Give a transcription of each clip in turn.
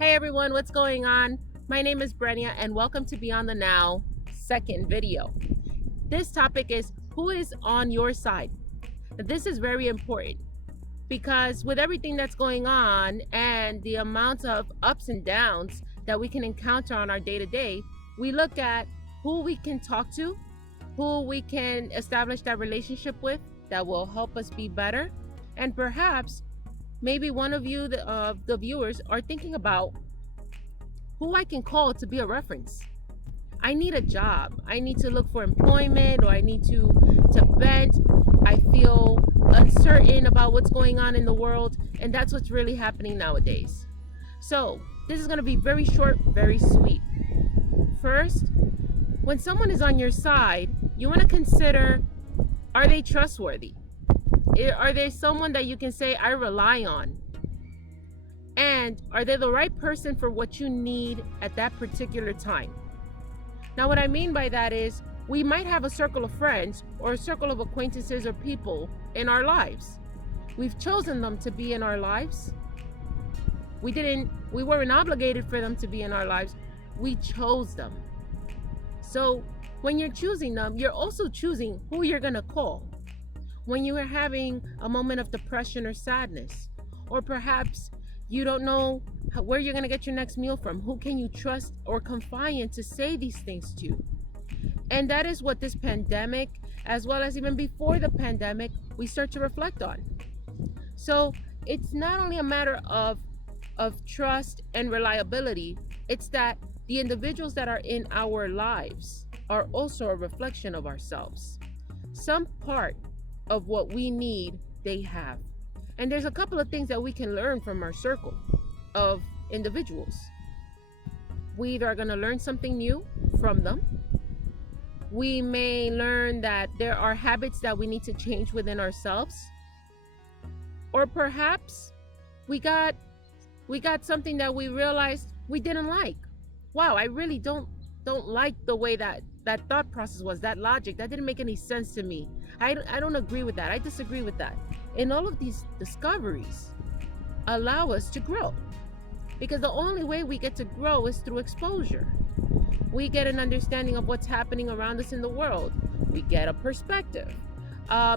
Hey everyone, what's going on? My name is Brenia and welcome to Beyond the Now second video. This topic is who is on your side? This is very important because with everything that's going on and the amount of ups and downs that we can encounter on our day to day, we look at who we can talk to, who we can establish that relationship with that will help us be better, and perhaps maybe one of you, the viewers, are thinking about who I can call to be a reference. I need a job. I need to look for employment, or I need to vent. I feel uncertain about what's going on in the world, and that's what's really happening nowadays. So this is going to be very short, very sweet. First, when someone is on your side, you want to consider, are they trustworthy? Are they someone that you can say, I rely on? And are they the right person for what you need at that particular time? Now, what I mean by that is we might have a circle of friends or a circle of acquaintances or people in our lives. We've chosen them to be in our lives. We weren't obligated for them to be in our lives. We chose them. So when you're choosing them, you're also choosing who you're going to call. When you are having a moment of depression or sadness, or perhaps you don't know where you're going to get your next meal from, who can you trust or confide in to say these things to? And that is what this pandemic, as well as even before the pandemic, we start to reflect on. So it's not only a matter of trust and reliability, it's that the individuals that are in our lives are also a reflection of ourselves. Some part of what we need, they have. And there's a couple of things that we can learn from our circle of individuals. We either are going to learn something new from them. We may learn that there are habits that we need to change within ourselves. Or perhaps we got something that we realized we didn't like. Wow, I really don't like the way that thought process was, that logic, that didn't make any sense to me. I don't agree with that. I disagree with that. And all of these discoveries allow us to grow, because the only way we get to grow is through exposure. We get an understanding of what's happening around us in the world. We get a perspective.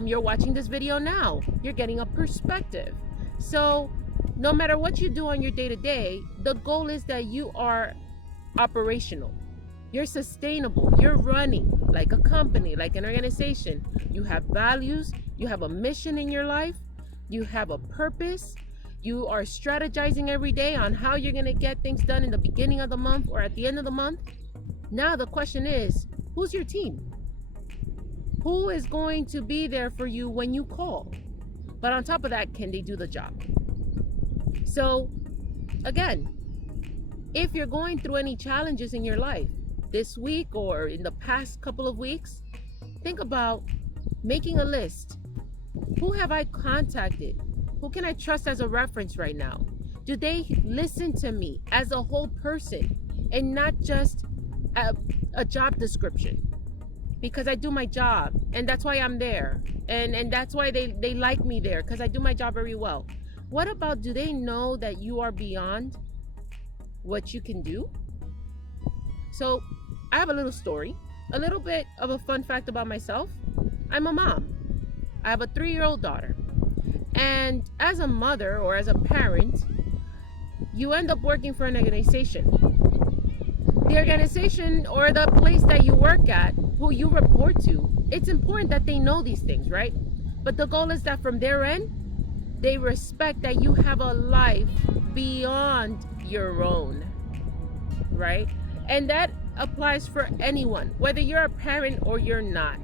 You're watching this video now. You're getting a perspective. So no matter what you do on your day-to-day, the goal is that you are operational. You're sustainable. You're running like a company, like an organization. You have values. You have a mission in your life. You have a purpose. You are strategizing every day on how you're going to get things done in the beginning of the month or at the end of the month. Now the question is, who's your team? Who is going to be there for you when you call? But on top of that, can they do the job? So again, if you're going through any challenges in your life this week or in the past couple of weeks, think about making a list. Who have I contacted? Who can I trust as a reference right now? Do they listen to me as a whole person and not just a job description? Because I do my job and that's why I'm there. And that's why they like me there, because I do my job very well. What about, do they know that you are beyond what you can do? So I have a little story, a little bit of a fun fact about myself. I'm a mom. I have a 3-year-old daughter. And as a mother or as a parent, you end up working for an organization. The organization or the place that you work at, who you report to, it's important that they know these things, right? But the goal is that from their end, they respect that you have a life beyond your own, right? And that applies for anyone, whether you're a parent or you're not.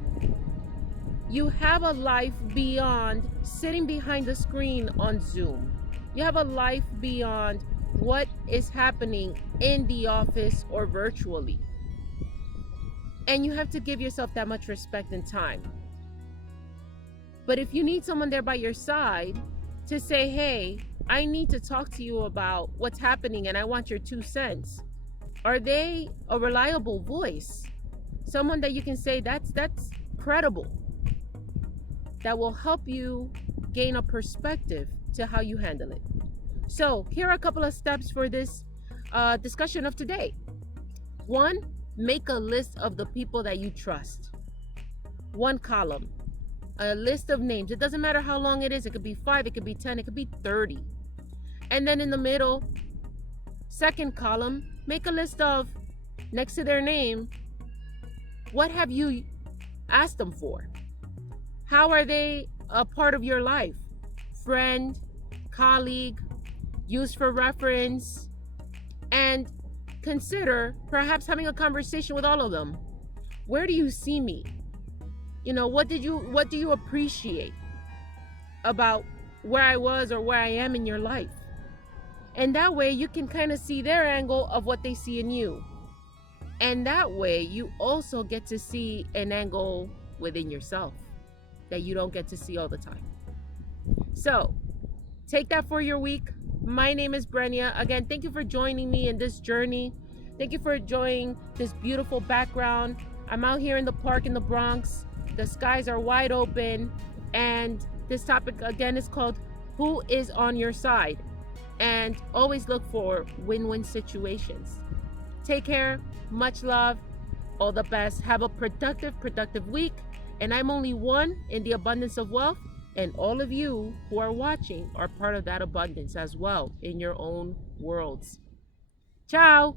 You have a life beyond sitting behind the screen on Zoom. You have a life beyond what is happening in the office or virtually. And you have to give yourself that much respect and time. But if you need someone there by your side to say, hey, I need to talk to you about what's happening and I want your 2 cents. Are they a reliable voice? Someone that you can say that's credible, that will help you gain a perspective to how you handle it. So here are a couple of steps for this discussion of today. One, make a list of the people that you trust. One column, a list of names. It doesn't matter how long it is. It could be 5, it could be 10, it could be 30. And then in the middle, second column, make a list of, next to their name, what have you asked them for? How are they a part of your life? Friend, colleague, used for reference, and consider perhaps having a conversation with all of them. Where do you see me? What do you appreciate about where I was or where I am in your life? And that way you can kind of see their angle of what they see in you. And that way you also get to see an angle within yourself that you don't get to see all the time. So take that for your week. My name is Brenia. Again, thank you for joining me in this journey. Thank you for enjoying this beautiful background. I'm out here in the park in the Bronx. The skies are wide open. And this topic again is called Who is on Your Side? And always look for win-win situations. Take care. Much love. All the best. Have a productive week. And I'm only one in the abundance of wealth. And all of you who are watching are part of that abundance as well in your own worlds. Ciao.